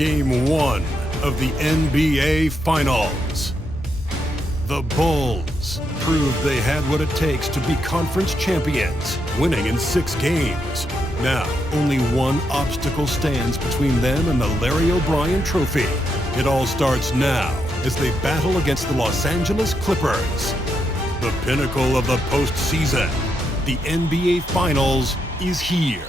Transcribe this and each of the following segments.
Game 1 of the NBA Finals. The Bulls proved they had what it takes to be conference champions, winning in 6 games. Now, only one obstacle stands between them and the Larry O'Brien Trophy. It all starts now as they battle against the Los Angeles Clippers. The pinnacle of the postseason, the NBA Finals, is here.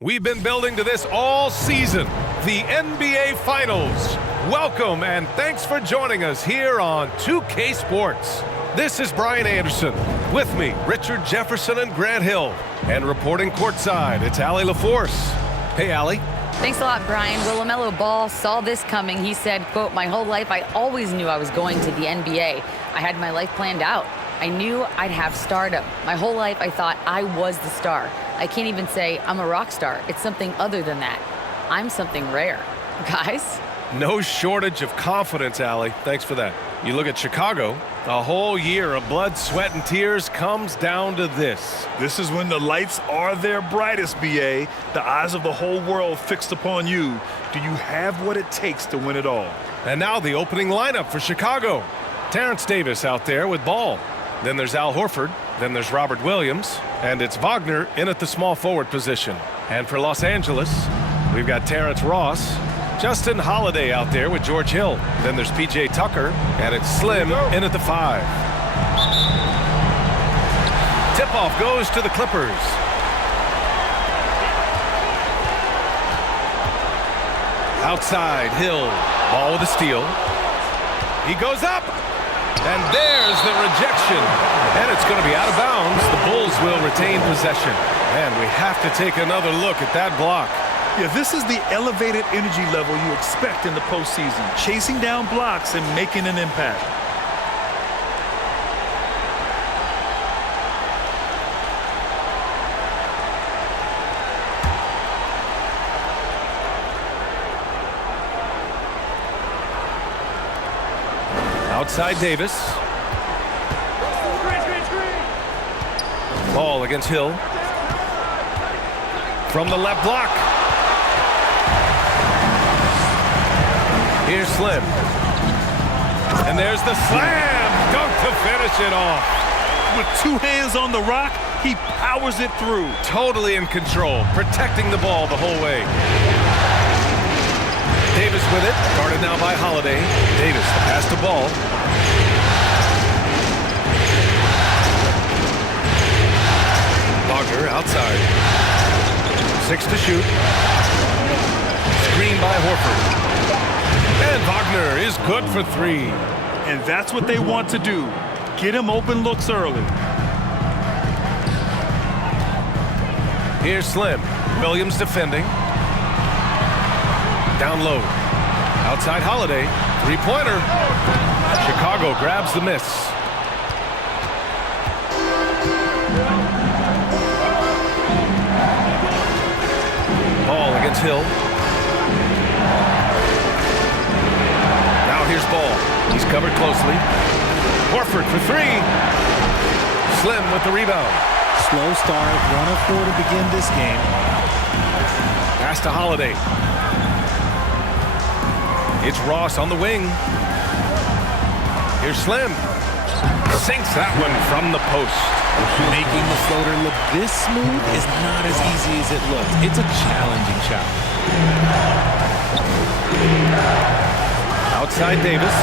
We've been building to this all season, the NBA Finals. Welcome and thanks for joining us here on 2K Sports. This is Brian Anderson. With me, Richard Jefferson and Grant Hill. And reporting courtside, it's Allie LaForce. Hey, Allie. Thanks a lot, Brian. Well, LaMelo Ball saw this coming. He said, quote, "My whole life I always knew I was going to the NBA. I had my life planned out. I knew I'd have stardom. My whole life I thought I was the star. I can't even say I'm a rock star. It's something other than that. I'm something rare." Guys? No shortage of confidence, Allie. Thanks for that. You look at Chicago, a whole year of blood, sweat, and tears comes down to this. This is when the lights are their brightest, BA. The eyes of the whole world fixed upon you. Do you have what it takes to win it all? And now the opening lineup for Chicago. Terrence Davis out there with Ball. Then there's Al Horford. Then there's Robert Williams. And it's Wagner in at the small forward position. And for Los Angeles, we've got Terrence Ross. Justin Holiday out there with George Hill. Then there's P.J. Tucker. And it's Slim in at the 5. Tip-off goes to the Clippers. Outside, Hill. Ball with a steal. He goes up. And there's the rejection. And it's going to be out of bounds. The Bulls will retain possession. And we have to take another look at that block. Yeah, this is the elevated energy level you expect in the postseason. Chasing down blocks and making an impact. Outside Davis. Ball against Hill. From the left block. Here's Slim. And there's the slam. Dunk to finish it off. With 2 hands on the rock, he powers it through. Totally in control, protecting the ball the whole way. Davis with it, guarded now by Holiday. Davis, the pass to Ball. Wagner outside. 6 to shoot. Screen by Horford. And Wagner is good for 3. And that's what they want to do. Get him open looks early. Here's Slim. Williams defending. Down low. Outside Holiday. 3-pointer. Chicago grabs the miss. Ball against Hill. Now here's Ball. He's covered closely. Horford for 3. Slim with the rebound. Slow start, 1 of 4 to begin this game. Pass to Holiday. It's Ross on the wing. Here's Slim. Sinks that one from the post. Making the floater look this smooth is not as easy as it looks. It's a challenging shot. Outside Davis.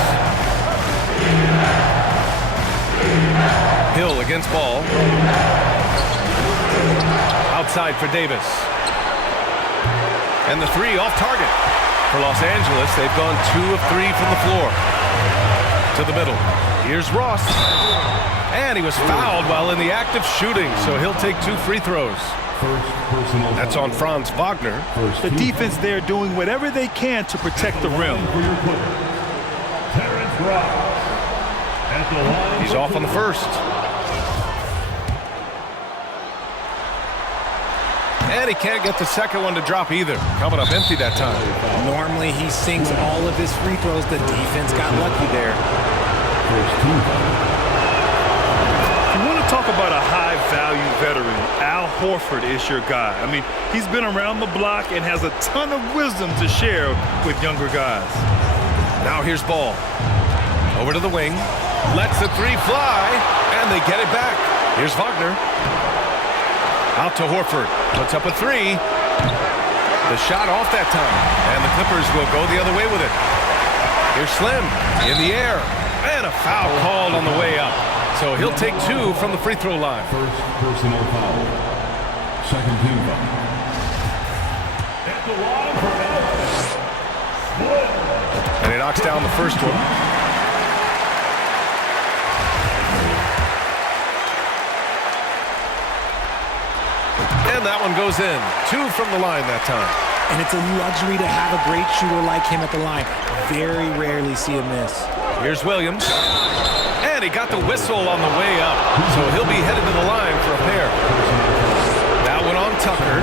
Hill against Ball. Outside for Davis. And the 3 off target. For Los Angeles, they've gone 2 of 3 from the floor. To the middle. Here's Ross. And he was fouled while in the act of shooting, so he'll take 2 free throws. That's on Franz Wagner. The defense there doing whatever they can to protect the rim. He's off on the first. And he can't get the second one to drop either. Coming up empty that time. Normally he sinks all of his free throws. The defense got lucky there. You want to talk about a high-value veteran. Al Horford is your guy. I mean, he's been around the block and has a ton of wisdom to share with younger guys. Now here's Ball. Over to the wing. Lets the three fly, and they get it back. Here's Wagner. Out to Horford. Puts up a three. The shot off that time, and the Clippers will go the other way with it. Here's Slim in the air, and a foul called on the way up. So he'll take 2 from the free throw line. First personal foul. Second team foul. And he knocks down the first one. And that one goes in. 2 from the line that time. And it's a luxury to have a great shooter like him at the line. Very rarely see him miss. Here's Williams. And he got the whistle on the way up. So he'll be headed to the line for a pair. That one on Tucker.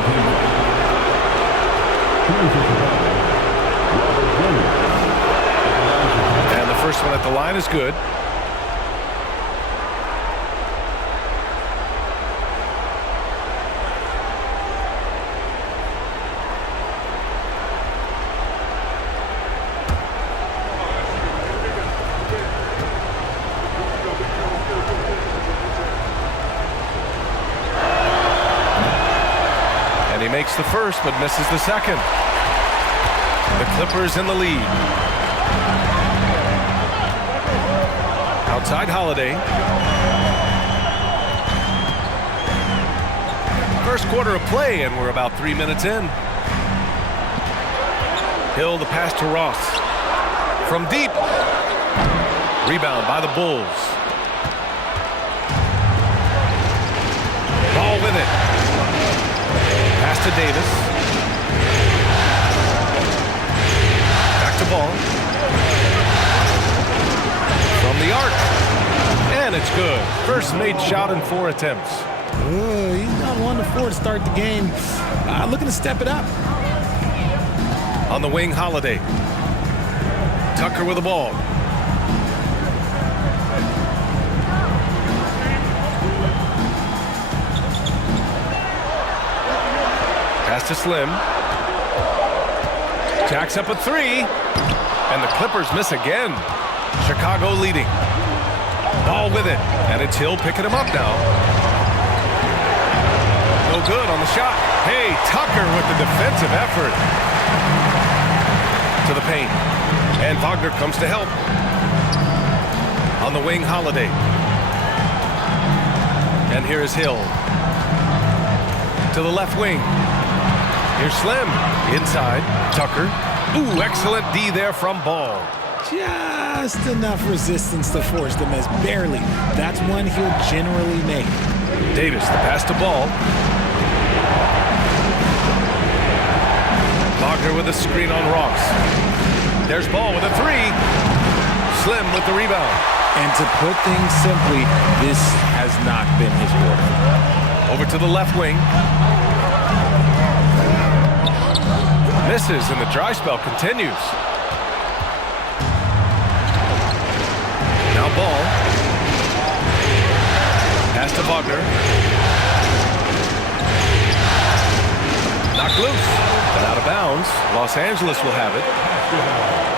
And the first one at the line is good. He makes the first, but misses the second. The Clippers in the lead. Outside Holiday. First quarter of play, and we're about 3 minutes in. Hill the pass to Ross. From deep. Rebound by the Bulls. Ball with it. Pass to Davis. Back to Ball. From the arc. And it's good. First made shot in 4 attempts. He's got 1 to 4 to start the game. Looking to step it up. On the wing, Holiday. Tucker with the ball. Pass to Slim. Jacks up a 3. And the Clippers miss again. Chicago leading. Ball with it. And it's Hill picking him up now. No good on the shot. Hey, Tucker with the defensive effort. To the paint. And Wagner comes to help. On the wing, Holiday. And here is Hill. To the left wing. Here's Slim. Inside. Tucker. Ooh, excellent D there from Ball. Just enough resistance to force the miss. Barely. That's one he'll generally make. Davis, the pass to Ball. Wagner with a screen on Ross. There's Ball with a 3. Slim with the rebound. And to put things simply, this has not been his quarter. Over to the left wing. Misses, and the dry spell continues. Now Ball. Pass to Wagner. Knocked loose, but out of bounds. Los Angeles will have it.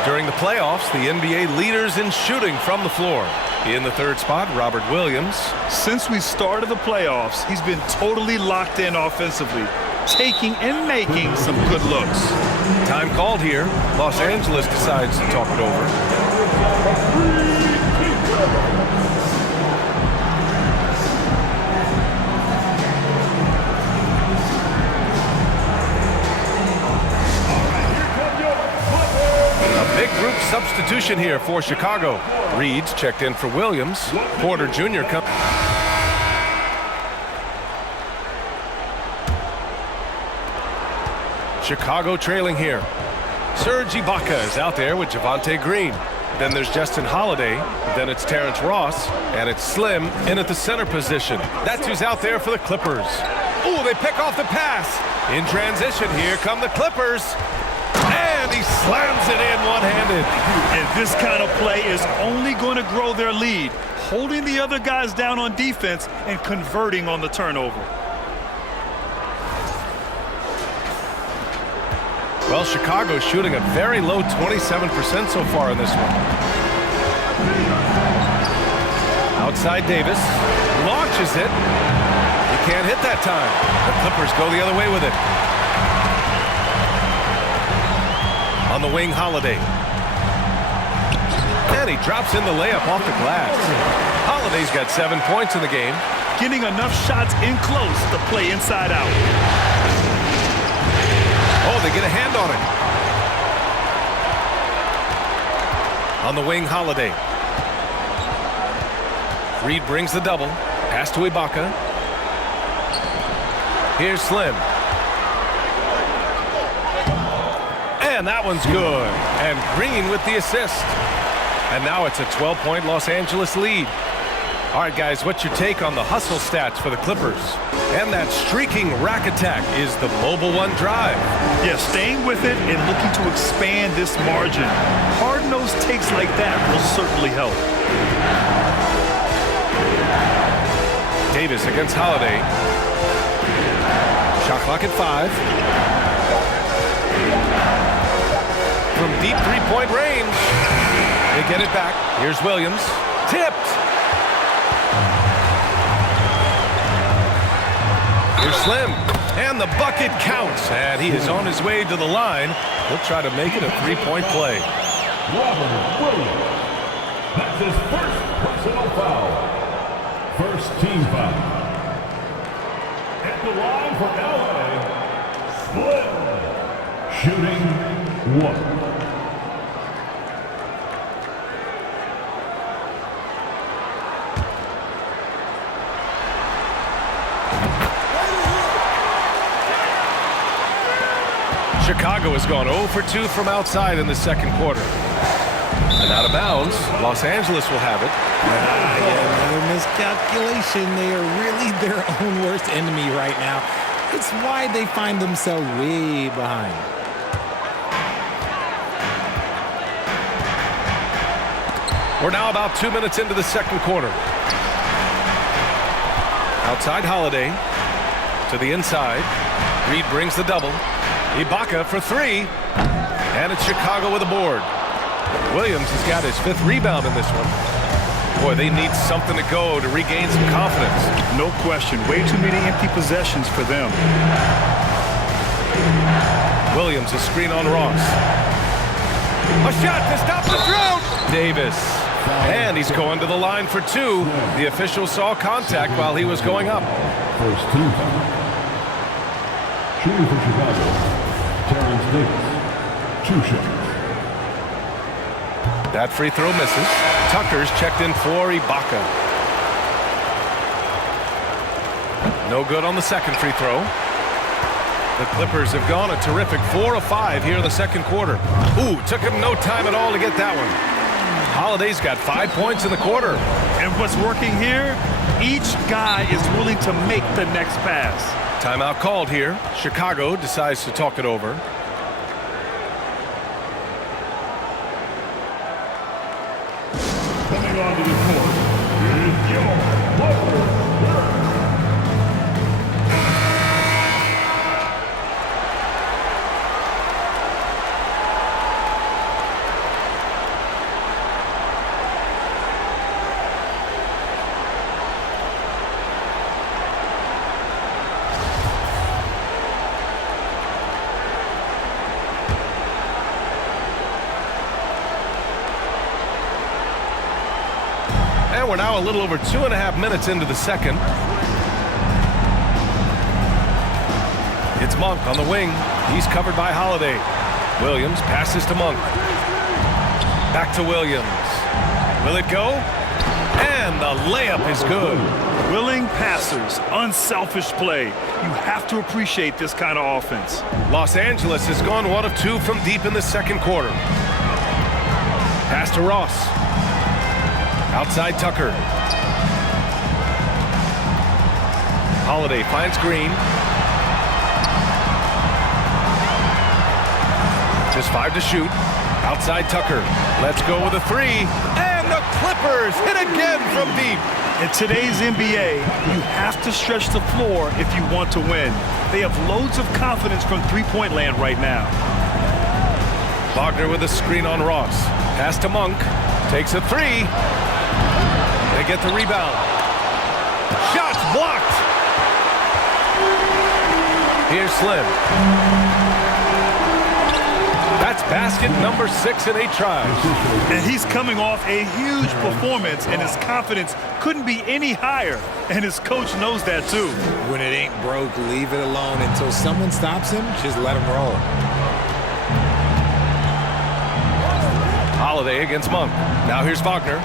During the playoffs, the NBA leaders in shooting from the floor. In the third spot, Robert Williams. Since we started the playoffs, he's been totally locked in offensively, taking and making some good looks. Time called here. Los Angeles decides to talk it over. Big group substitution here for Chicago. Reed's checked in for Williams. Porter Jr. comes. Chicago trailing here. Serge Ibaka is out there with Javonte Green. Then there's Justin Holiday. Then it's Terrence Ross. And it's Slim in at the center position. That's who's out there for the Clippers. Ooh, they pick off the pass. In transition, here come the Clippers. And he slams it in one-handed. And this kind of play is only going to grow their lead, holding the other guys down on defense and converting on the turnover. Well, Chicago's shooting a very low 27% so far in this one. Outside Davis. Launches it. He can't hit that time. The Clippers go the other way with it. On the wing, Holiday. And he drops in the layup off the glass. Holiday's got 7 points in the game. Getting enough shots in close to play inside out. Oh, they get a hand on it. On the wing, Holiday. Reed brings the double. Pass to Ibaka. Here's Slim. And that one's good. And Green with the assist. And now it's a 12-point Los Angeles lead. All right, guys, what's your take on the hustle stats for the Clippers? And that streaking rack attack is the mobile one drive. Yeah, staying with it and looking to expand this margin. Hard-nosed takes like that will certainly help. Davis against Holiday. Shot clock at 5. From deep three-point range. They get it back. Here's Williams. Tipped. Here's Slim. And the bucket counts. And he is on his way to the line. He'll try to make it a three-point play. Robert Williams. That's his first personal foul. First team foul. At the line for LA, Slim. Shooting 1. Chicago has gone 0 for 2 from outside in the second quarter. And out of bounds, Los Angeles will have it. Another miscalculation. They are really their own worst enemy right now. It's why they find themselves way behind. We're now about 2 minutes into the second quarter. Outside Holiday to the inside. Reed brings the double. Ibaka for 3. And it's Chicago with a board. Williams has got his 5th rebound in this one. Boy, they need something to go to regain some confidence. No question. Way too many empty possessions for them. Williams, a screen on Ross. A shot to stop the throw. Davis. And he's going to the line for 2. The official saw contact while he was going up. First team foul. Shooting for Chicago, Terrence Davis. 2 shots. That free throw misses. Tucker's checked in for Ibaka. No good on the second free throw. The Clippers have gone a terrific 4 of 5 here in the second quarter. Ooh, took him no time at all to get that one. Holiday's got 5 points in the quarter. And what's working here? Each guy is willing to make the next pass. Timeout called here. Chicago decides to talk it over. Coming onto the court is your Robert. And we're now a little over 2.5 minutes into the second. It's Monk on the wing. He's covered by Holiday. Williams passes to Monk. Back to Williams. Will it go? And the layup is good. Willing passers, unselfish play. You have to appreciate this kind of offense. Los Angeles has gone 1 of 2 from deep in the second quarter. Pass to Ross. Outside Tucker. Holiday finds Green. Just 5 to shoot. Outside Tucker. Let's go with a 3. And the Clippers hit again from deep. In today's NBA, you have to stretch the floor if you want to win. They have loads of confidence from three-point land right now. Wagner with a screen on Ross. Pass to Monk. Takes a three. They get the rebound. Shots blocked. Here's Slim. That's basket number 6 in 8 tries. And he's coming off a huge performance, and his confidence couldn't be any higher. And his coach knows that too. When it ain't broke, leave it alone until someone stops him. Just let him roll. Holiday against Monk. Now here's Wagner.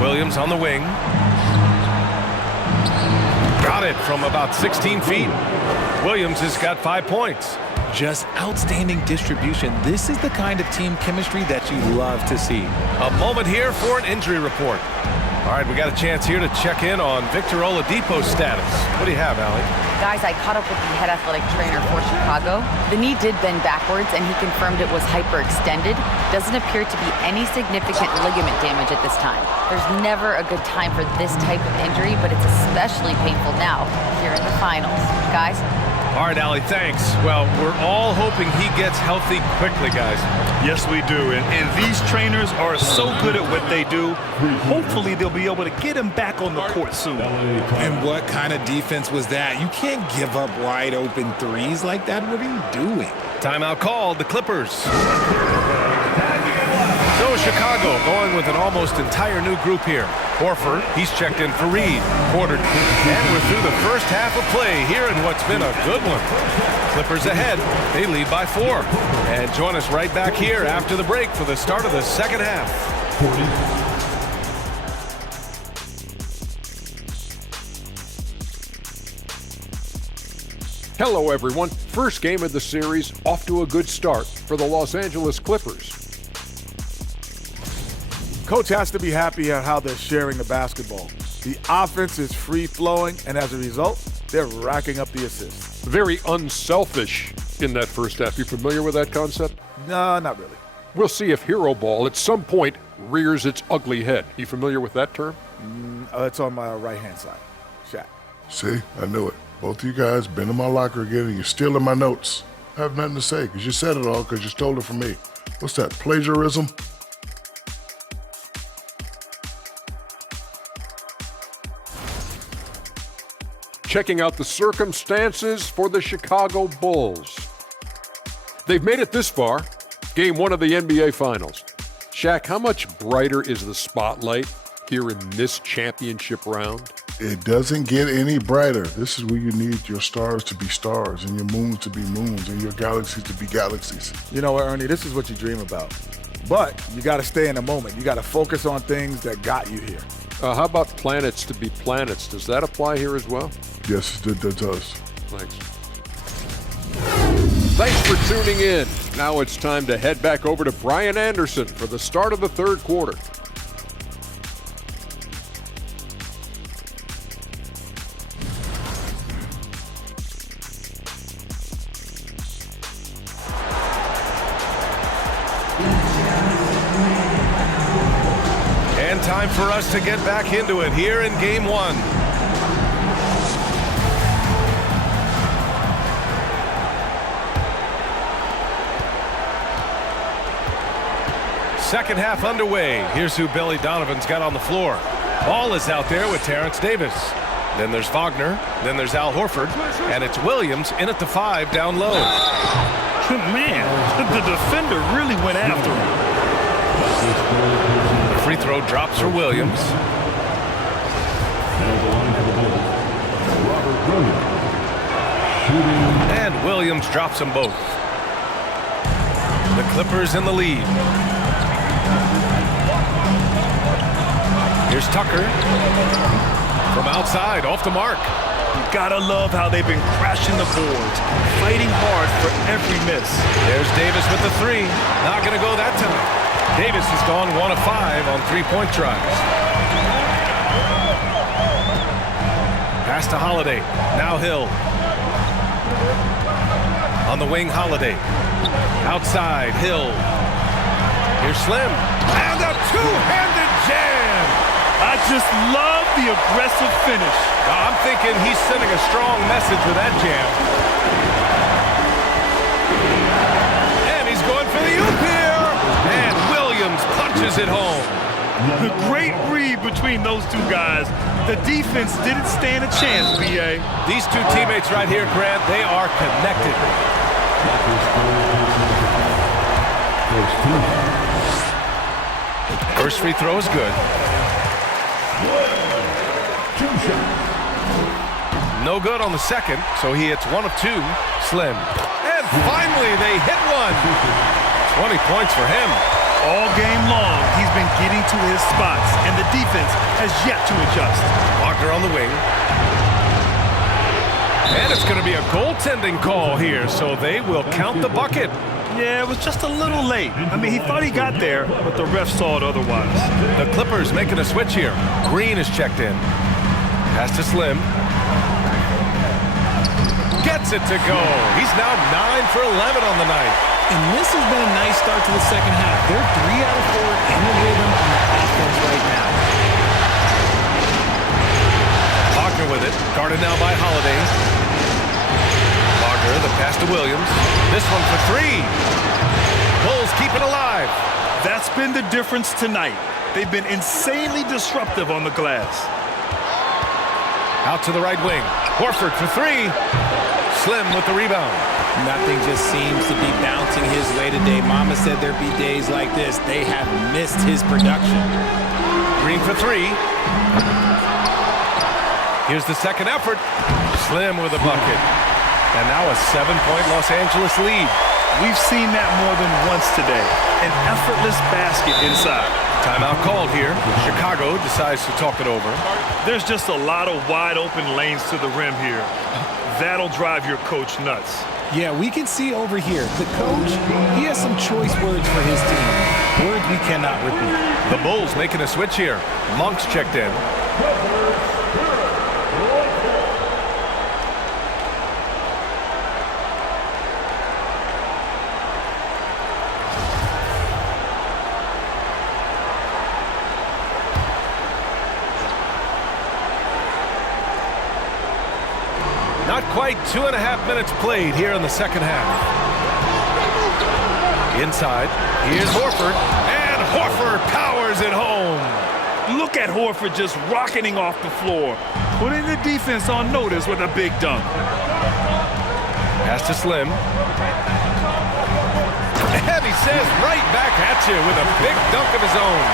Williams on the wing. Got it from about 16 feet. Williams has got 5 points. Just outstanding distribution. This is the kind of team chemistry that you love to see. A moment here for an injury report. All right, we got a chance here to check in on Victor Oladipo's status. What do you have, Allie? Guys, I caught up with the head athletic trainer for Chicago. The knee did bend backwards, and he confirmed it was hyperextended. Doesn't appear to be any significant ligament damage at this time. There's never a good time for this type of injury, but it's especially painful now here in the finals. Guys? All right, Allie, thanks. Well, we're all hoping he gets healthy quickly, guys. Yes, we do. And these trainers are so good at what they do. Hopefully, they'll be able to get him back on the court soon. And what kind of defense was that? You can't give up wide open threes like that. What are you doing? Timeout called, the Clippers. So Chicago going with an almost entire new group here. Horford, he's checked in for Reed. Quartered. And we're through the first half of play here in what's been a good one. Clippers ahead. They lead by 4. And join us right back here after the break for the start of the second half. Hello, everyone. First game of the series off to a good start for the Los Angeles Clippers. Coach has to be happy at how they're sharing the basketball. The offense is free-flowing, and as a result, they're racking up the assists. Very unselfish in that first half. You familiar with that concept? No, not really. We'll see if hero ball at some point rears its ugly head. You familiar with that term? It's on my right-hand side. Shaq. See, I knew it. Both of you guys been in my locker again, and you're stealing my notes. I have nothing to say, because you said it all, because you stole it from me. What's that, plagiarism? Checking out the circumstances for the Chicago Bulls. They've made it this far, game 1 of the NBA Finals. Shaq, how much brighter is the spotlight here in this championship round? It doesn't get any brighter. This is where you need your stars to be stars, and your moons to be moons, and your galaxies to be galaxies. You know what, Ernie, this is what you dream about. But you got to stay in the moment. You got to focus on things that got you here. How about planets to be planets? Does that apply here as well? Yes, that does. Thanks. Thanks for tuning in. Now it's time to head back over to Brian Anderson for the start of the third quarter. And time for us to get back into it here in game 1. Second half underway. Here's who Billy Donovan's got on the floor. Ball is out there with Terrence Davis. Then there's Wagner. Then there's Al Horford. And it's Williams in at the 5 down low. Man, the defender really went after him. The free throw drops for Williams. And Williams drops them both. The Clippers in the lead. Here's Tucker. From outside, off the mark. You gotta love how they've been crashing the boards, fighting hard for every miss. There's Davis with the 3. Not gonna go that time. Davis has gone 1 of 5 on 3-point tries. Pass to Holiday. Now Hill. On the wing, Holiday. Outside, Hill. Here's Slim. And a two-handed jam. I just love the aggressive finish. I'm thinking he's sending a strong message with that jam. alley-oop here, and Williams punches it home. The great read between those two guys. The defense didn't stand a chance, B.A. These two teammates right here, Grant, they are connected. First free throw is good. No good on the second, so he hits 1 of 2. Slim. And finally, they hit one. 20 points for him. All game long, he's been getting to his spots, and the defense has yet to adjust. Wagner on the wing. And it's going to be a goaltending call here, so they will count the bucket. Yeah, it was just a little late. I mean, he thought he got there, but the ref saw it otherwise. The Clippers making a switch here. Green is checked in. Pass to Slim. Gets it to go. He's now 9 for 11 on the night. And this has been a nice start to the second half. They're 3 out of 4 in the rhythm on the offense right now. Wagner with it. Guarded now by Holiday. Wagner, the pass to Williams. This one for 3. Bulls keep it alive. That's been the difference tonight. They've been insanely disruptive on the glass. Out to the right wing. Horford for 3. Slim with the rebound. Nothing just seems to be bouncing his way today. Mama said there'd be days like this. They have missed his production. Green for 3. Here's the second effort. Slim with a bucket. And now a 7-point Los Angeles lead. We've seen that more than once today. An effortless basket inside. Timeout called here. Chicago decides to talk it over. There's just a lot of wide open lanes to the rim here. That'll drive your coach nuts. Yeah, we can see over here. The coach, he has some choice words for his team. Words we cannot repeat. The Bulls making a switch here. Monk's checked in. Not quite 2.5 minutes played here in the second half. Inside, here's Horford, and Horford powers it home. Look at Horford just rocketing off the floor, putting the defense on notice with a big dunk. Pass to Slim. And he says right back at you with a big dunk of his own.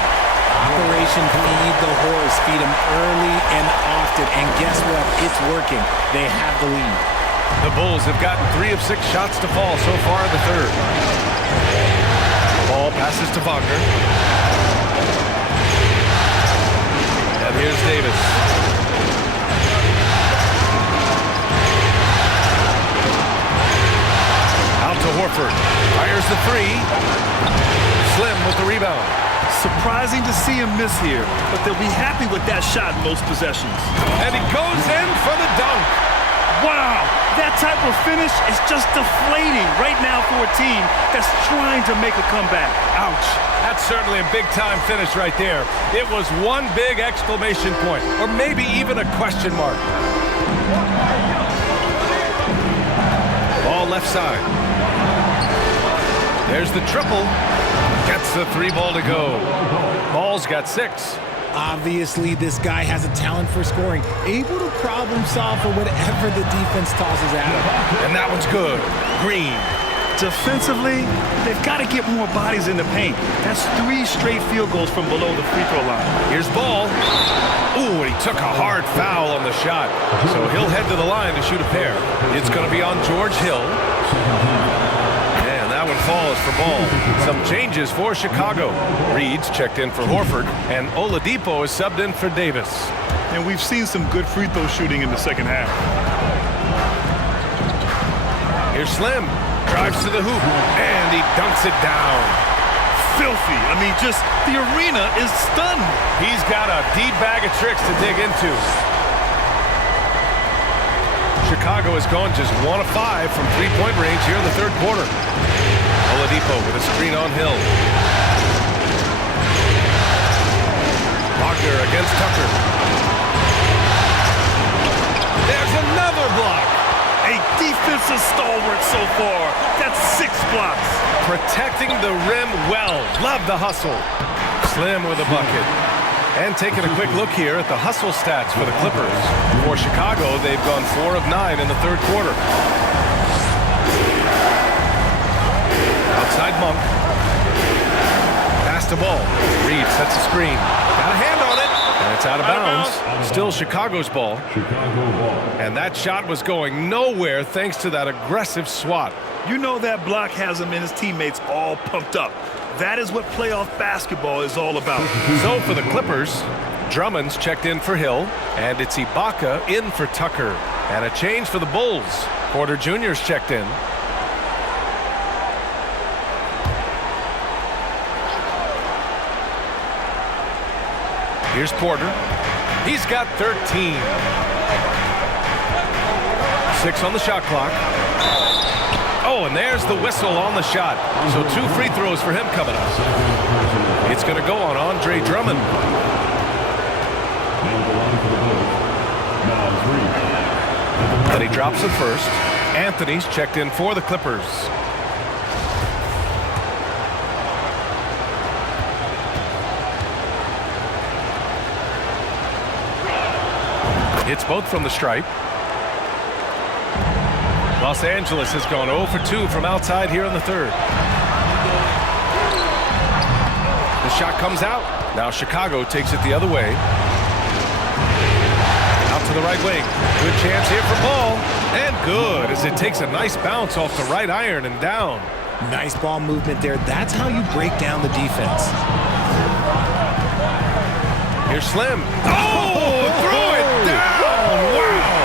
Operation Feed the Horse. Feed him early and often. And guess what? It's working. They have the lead. The Bulls have gotten 3 of 6 shots to fall so far in the third. Ball passes to Wagner. And here's Davis. Out to Horford. Fires the 3. Slim with the rebound. Surprising to see him miss here, but they'll be happy with that shot in most possessions. And he goes in for the dunk. Wow, that type of finish is just deflating right now for a team that's trying to make a comeback. Ouch. That's certainly a big-time finish right there. It was one big exclamation point, or maybe even a question mark. Ball left side. There's the triple. Gets the 3 ball to go. Ball's got 6. Obviously, this guy has a talent for scoring, able to problem solve for whatever the defense tosses at him. And that one's good. Green. Defensively, they've got to get more bodies in the paint. That's 3 straight field goals from below the free throw line. Here's Ball. Ooh, and he took a hard foul on the shot. So he'll head to the line to shoot a pair. It's going to be on George Hill. That one falls for Ball. Some changes for Chicago. Reed's checked in for Horford, and Oladipo is subbed in for Davis. And we've seen some good free throw shooting in the second half. Here's Slim. Drives to the hoop, and he dunks it down. Filthy. I mean, just the arena is stunned. He's got a deep bag of tricks to dig into. Chicago has gone just 1 of 5 from 3-point range here in the third quarter. Oladipo with a screen on Hill. Wagner against Tucker. There's another block. A defensive a stalwart so far. That's 6 blocks. Protecting the rim well. Love the hustle. Slim with a bucket. And taking a quick look here at the hustle stats for the Clippers. For Chicago, they've gone 4 of 9 in the third quarter. Outside Monk. Pass the ball. Reed sets a screen. Got a hand on it. And it's out of bounds. Still Chicago's ball. And that shot was going nowhere thanks to that aggressive swat. You know that block has him and his teammates all pumped up. That is what playoff basketball is all about. So for the Clippers, Drummond's checked in for Hill, and it's Ibaka in for Tucker. And a change for the Bulls. Porter Jr.'s checked in. Here's Porter. He's got 13. 6 on the shot clock. Oh, and there's the whistle on the shot. So 2 free throws for him coming up. It's going to go on Andre Drummond. But he drops it first. Anthony's checked in for the Clippers. Hits both from the stripe. Los Angeles has gone 0 for 2 from outside here in the third. The shot comes out. Now Chicago takes it the other way. Out to the right wing. Good chance here for Ball. And good as it takes a nice bounce off the right iron and down. Nice ball movement there. That's how you break down the defense. Here's Slim. Oh, throw it down. Wow.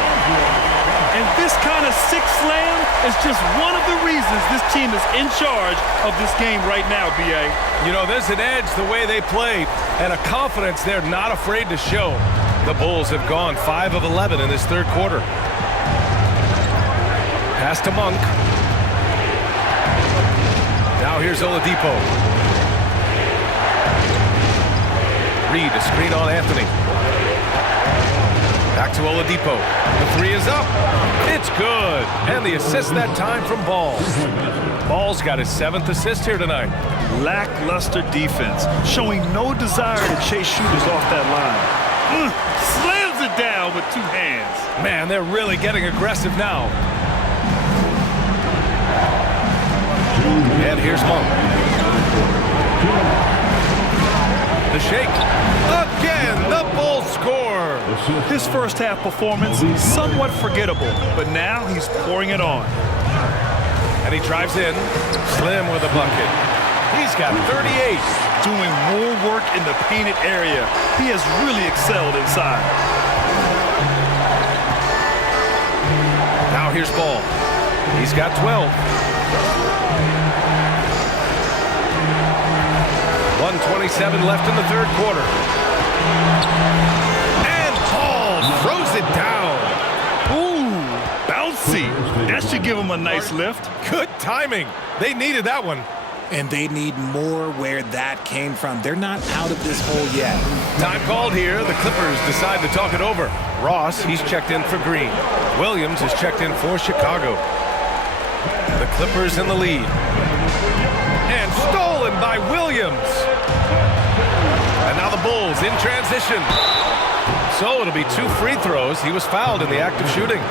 And this kind of sick slam is just one of the reasons this team is in charge of this game right now, B.A. You know, there's an edge the way they play and a confidence they're not afraid to show. The Bulls have gone 5 of 11 in this third quarter. Pass to Monk. Now here's Oladipo. Reed, a screen on Anthony. Back to Oladipo. The 3 is up. It's good. And the assist that time from Ball. Ball's got his 7th assist here tonight. Lackluster defense, showing no desire to chase shooters off that line. Slams it down with 2 hands. Man, they're really getting aggressive now. And here's Monk. The shake. Again, the Bulls score. His first half performance, somewhat forgettable, but now he's pouring it on. And he drives in. Slim with a bucket. He's got 38. Doing more work in the painted area. He has really excelled inside. Now here's Ball. He's got 12. 1:27 left in the third quarter. And Ball throws it down. Ooh, bouncy. That should give him a nice lift. Good timing. They needed that one. And they need more where that came from. They're not out of this hole yet. Time called here. The Clippers decide to talk it over. Ross, he's checked in for Green. Williams is checked in for Chicago. The Clippers in the lead. And stolen by Williams. And now the Bulls in transition. So it'll be 2 free throws. He was fouled in the act of shooting.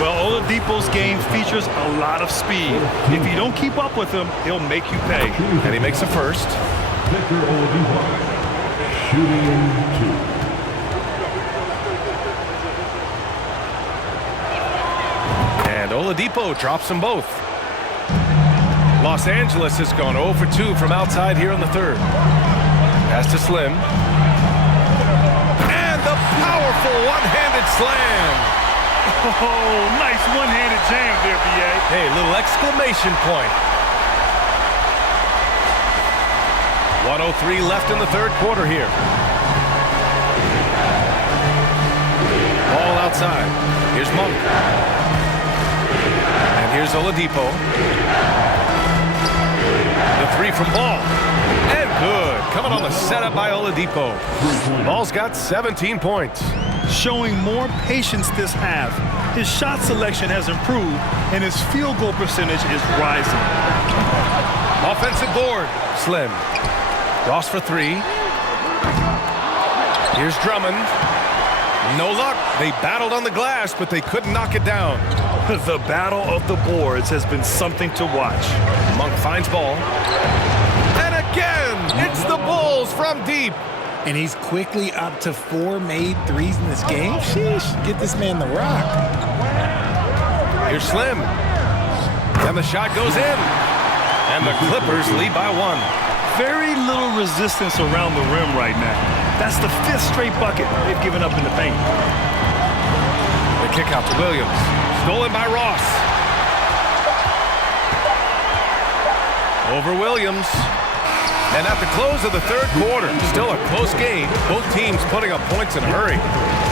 Well, Oladipo's game features a lot of speed. If you don't keep up with him, he'll make you pay. And he makes a first. Victor Oladipo, shooting 2. And Oladipo drops them both. Los Angeles has gone 0 for 2 from outside here in the third. Pass to Slim. And the powerful one-handed slam. Oh, nice one-handed jam there, B.A. Hey, little exclamation point. 1:03 left in the third quarter here. Ball outside. Here's Monk. And here's Oladipo. The three from Ball. And good. Coming on the setup by Oladipo. Ball's got 17 points. Showing more patience this half. His shot selection has improved, and his field goal percentage is rising. Offensive board. Slim. Ross for three. Here's Drummond. No luck. They battled on the glass, but they couldn't knock it down. The battle of the boards has been something to watch. Monk finds Ball. And again, it's the Bulls from deep. And he's quickly up to 4 made threes in this game. Sheesh, get this man the rock. Here's Slim. And the shot goes in. And the Clippers lead by 1. Very little resistance around the rim right now. That's the 5th straight bucket they've given up in the paint. The kick out to Williams. Stolen by Ross. Over Williams. And at the close of the third quarter, still a close game. Both teams putting up points in a hurry.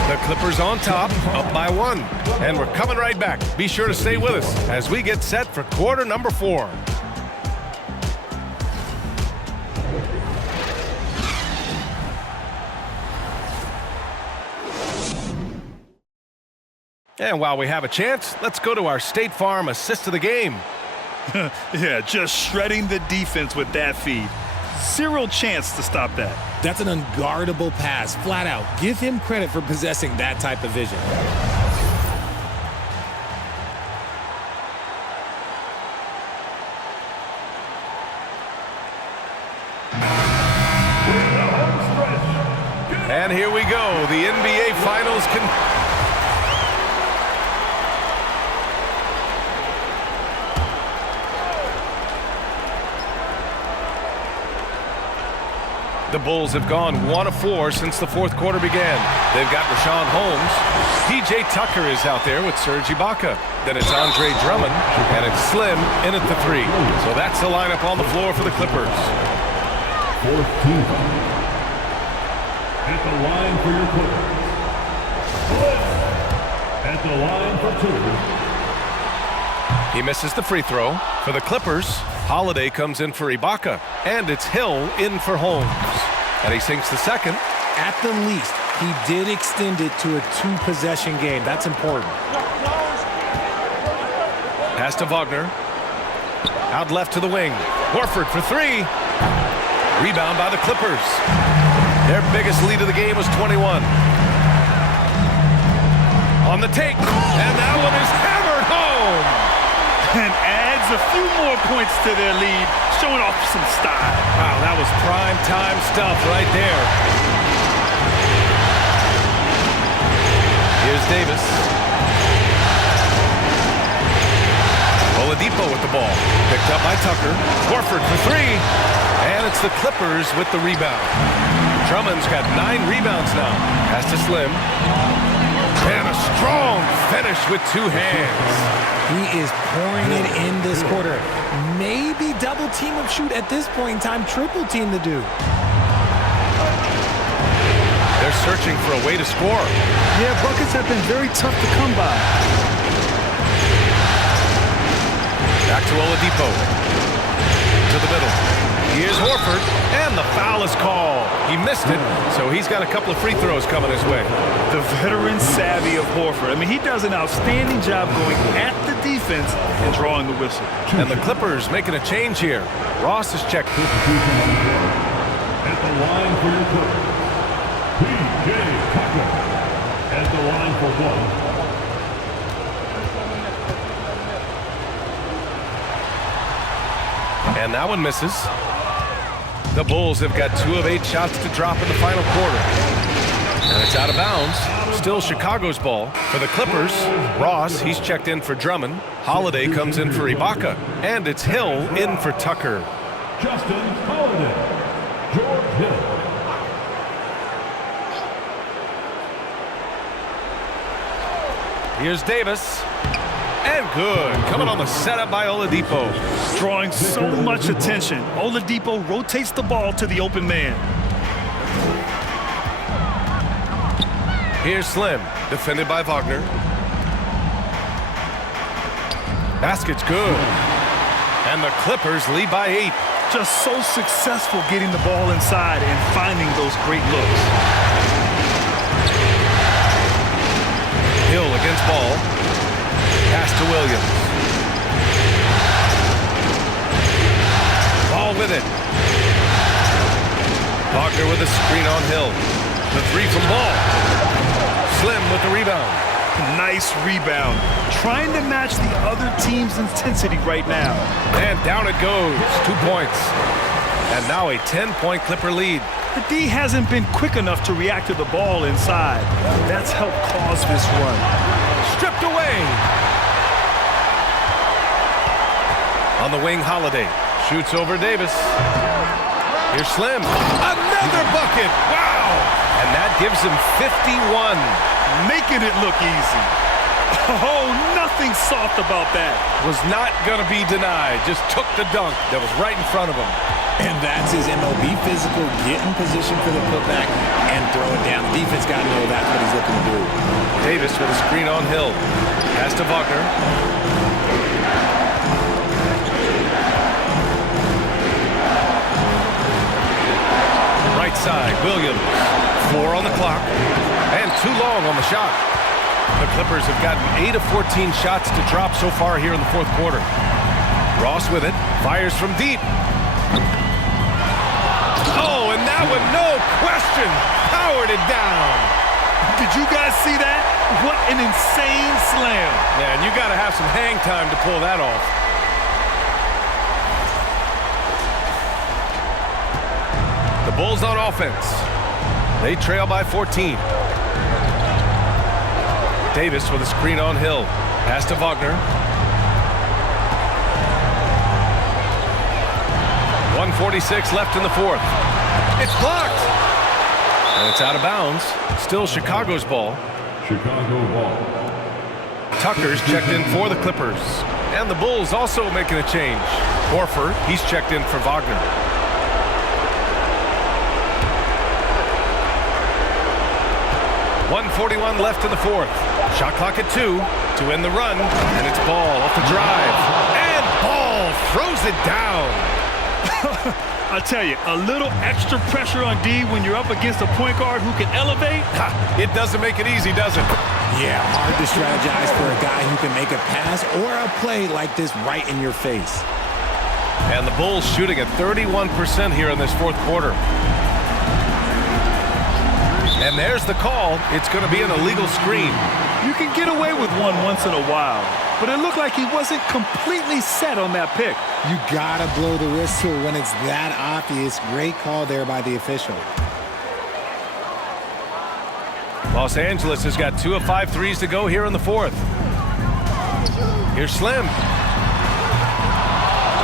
The Clippers on top, up by 1. And we're coming right back. Be sure to stay with us as we get set for quarter number 4. And while we have a chance, let's go to our State Farm assist of the game. Yeah, just shredding the defense with that feed. Zero chance to stop that. That's an unguardable pass, flat out. Give him credit for possessing that type of vision. And here we go. The NBA Finals The Bulls have gone 1 of 4 since the fourth quarter began. They've got Rashawn Holmes. P.J. Tucker is out there with Serge Ibaka. Then it's Andre Drummond, and it's Slim in at the 3. So that's the lineup on the floor for the Clippers. 14. At the line for your Clippers. At the line for 2. He misses the free throw. For the Clippers, Holiday comes in for Ibaka, and it's Hill in for Holmes. And he sinks the second. At the least, he did extend it to a 2-possession game. That's important. Pass to Wagner. Out left to the wing. Horford for 3. Rebound by the Clippers. Their biggest lead of the game was 21. On the take, and that one is hammered home. And adds a few more points to their lead, showing off some style. Wow, that was prime time stuff right there. Here's Davis. Oladipo with the ball. Picked up by Tucker. Horford for 3. And it's the Clippers with the rebound. Drummond's got 9 rebounds now. Pass to Slim. And a strong finish with 2 hands. He is pouring it in this quarter. Maybe double team him shoot at this point in time, triple team the dude. They're searching for a way to score. Yeah, buckets have been very tough to come by. Back to Oladipo. To the middle. Here's Horford, and the foul is called. He missed it, so he's got a couple of free throws coming his way. The veteran savvy of Horford. I mean, he does an outstanding job going at the defense and drawing the whistle. And the Clippers making a change here. Ross is checked. At the line for your Clippers, P.J. Tucker. At the line for 1. And that one misses. The Bulls have got 2 of 8 shots to drop in the final quarter. And it's out of bounds. Still Chicago's ball. For the Clippers, Ross, he's checked in for Drummond. Holiday comes in for Ibaka. And it's Hill in for Tucker. Justin Holiday. George Hill. Here's Davis. And good. Coming on the setup by Oladipo. Drawing so much attention. Oladipo rotates the ball to the open man. Here's Slim. Defended by Wagner. Basket's good. And the Clippers lead by 8. Just so successful getting the ball inside and finding those great looks. Hill against ball. Pass to Williams. Ball with it. Wagner with a screen on Hill. The three from Ball. Slim with the rebound. Nice rebound. Trying to match the other team's intensity right now. And down it goes. 2 points. And now a 10-point Clipper lead. The D hasn't been quick enough to react to the ball inside. That's helped cause this run. Stripped away. On the wing, Holiday. Shoots over Davis. Here's Slim. Another bucket. Wow. And that gives him 51. Making it look easy. Oh, nothing soft about that. Was not going to be denied. Just took the dunk that was right in front of him. And that's his MLB physical. Get in position for the putback and throw it down. The defense got to know that's what he's looking to do. Davis with a screen on Hill. Pass to Wagner. Right side, Williams. 4 on the clock. And too long on the shot. The Clippers have gotten 8 of 14 shots to drop so far here in the fourth quarter. Ross with it. Fires from deep. Oh, and that one, no question, powered it down. Did you guys see that? What an insane slam. Man, you got to have some hang time to pull that off. The Bulls on offense. They trail by 14. Davis with a screen on Hill. Pass to Wagner. 1:46 left in the fourth. It's blocked. And it's out of bounds. Still Chicago's ball. Chicago ball. Tucker's checked in for the Clippers. And the Bulls also making a change. Horford, he's checked in for Wagner. .141 left in the fourth. Shot clock at 2 to end the run. And it's Ball off the drive. And Ball throws it down. I tell you, a little extra pressure on D when you're up against a point guard who can elevate. It doesn't make it easy, does it? Yeah, hard to strategize for a guy who can make a pass or a play like this right in your face. And the Bulls shooting at 31% here in this fourth quarter. And there's the call. It's going to be an illegal screen. You can get away with one once in a while, but it looked like he wasn't completely set on that pick. You gotta blow the whistle when it's that obvious. Great call there by the official. Los Angeles has got 2 of 5 threes to go here in the fourth. Here's Slim.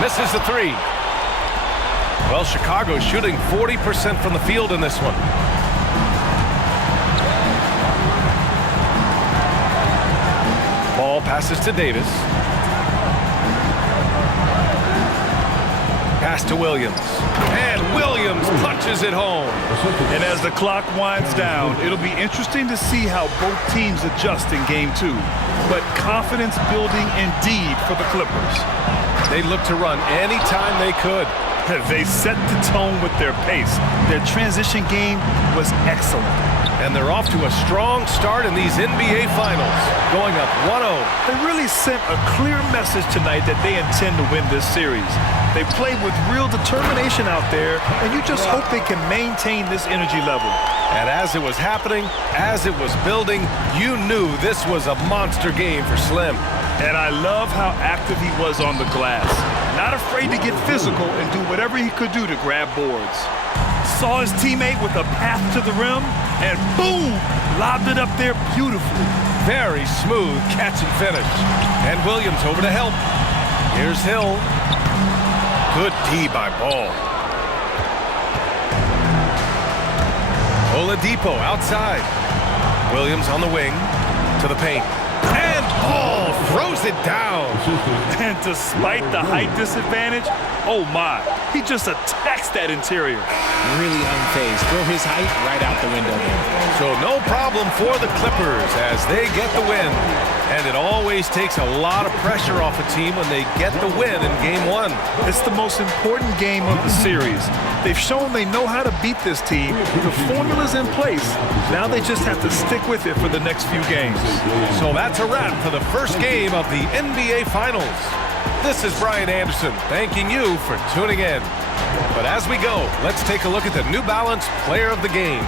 Misses the 3. Well, Chicago's shooting 40% from the field in this one. Ball passes to Davis. Pass to Williams. And Williams punches it home. And as the clock winds down, it'll be interesting to see how both teams adjust in game 2. But confidence building indeed for the Clippers. They look to run anytime they could. They set the tone with their pace. Their transition game was excellent. And they're off to a strong start in these NBA Finals, going up 1-0. They really sent a clear message tonight that they intend to win this series. They played with real determination out there, and you just hope they can maintain this energy level. And as it was happening, as it was building, you knew this was a monster game for Slim. And I love how active he was on the glass. Not afraid to get physical and do whatever he could do to grab boards. Saw his teammate with a path to the rim, and boom, lobbed it up there beautifully. Very smooth catch and finish. And Williams over to help. Here's Hill. Good D by Ball. Oladipo outside. Williams on the wing to the paint. And Ball throws it down. And despite the height disadvantage, oh my, he just attacks that interior. Really unfazed. Throw his height right out the window there. So no problem for the Clippers as they get the win. And it always takes a lot of pressure off a team when they get the win in Game 1. It's the most important game of the series. They've shown they know how to beat this team. The formula's in place. Now they just have to stick with it for the next few games. So that's a wrap for the first game of the NBA Finals. This is Brian Anderson thanking you for tuning in. But as we go, let's take a look at the New Balance Player of the Game.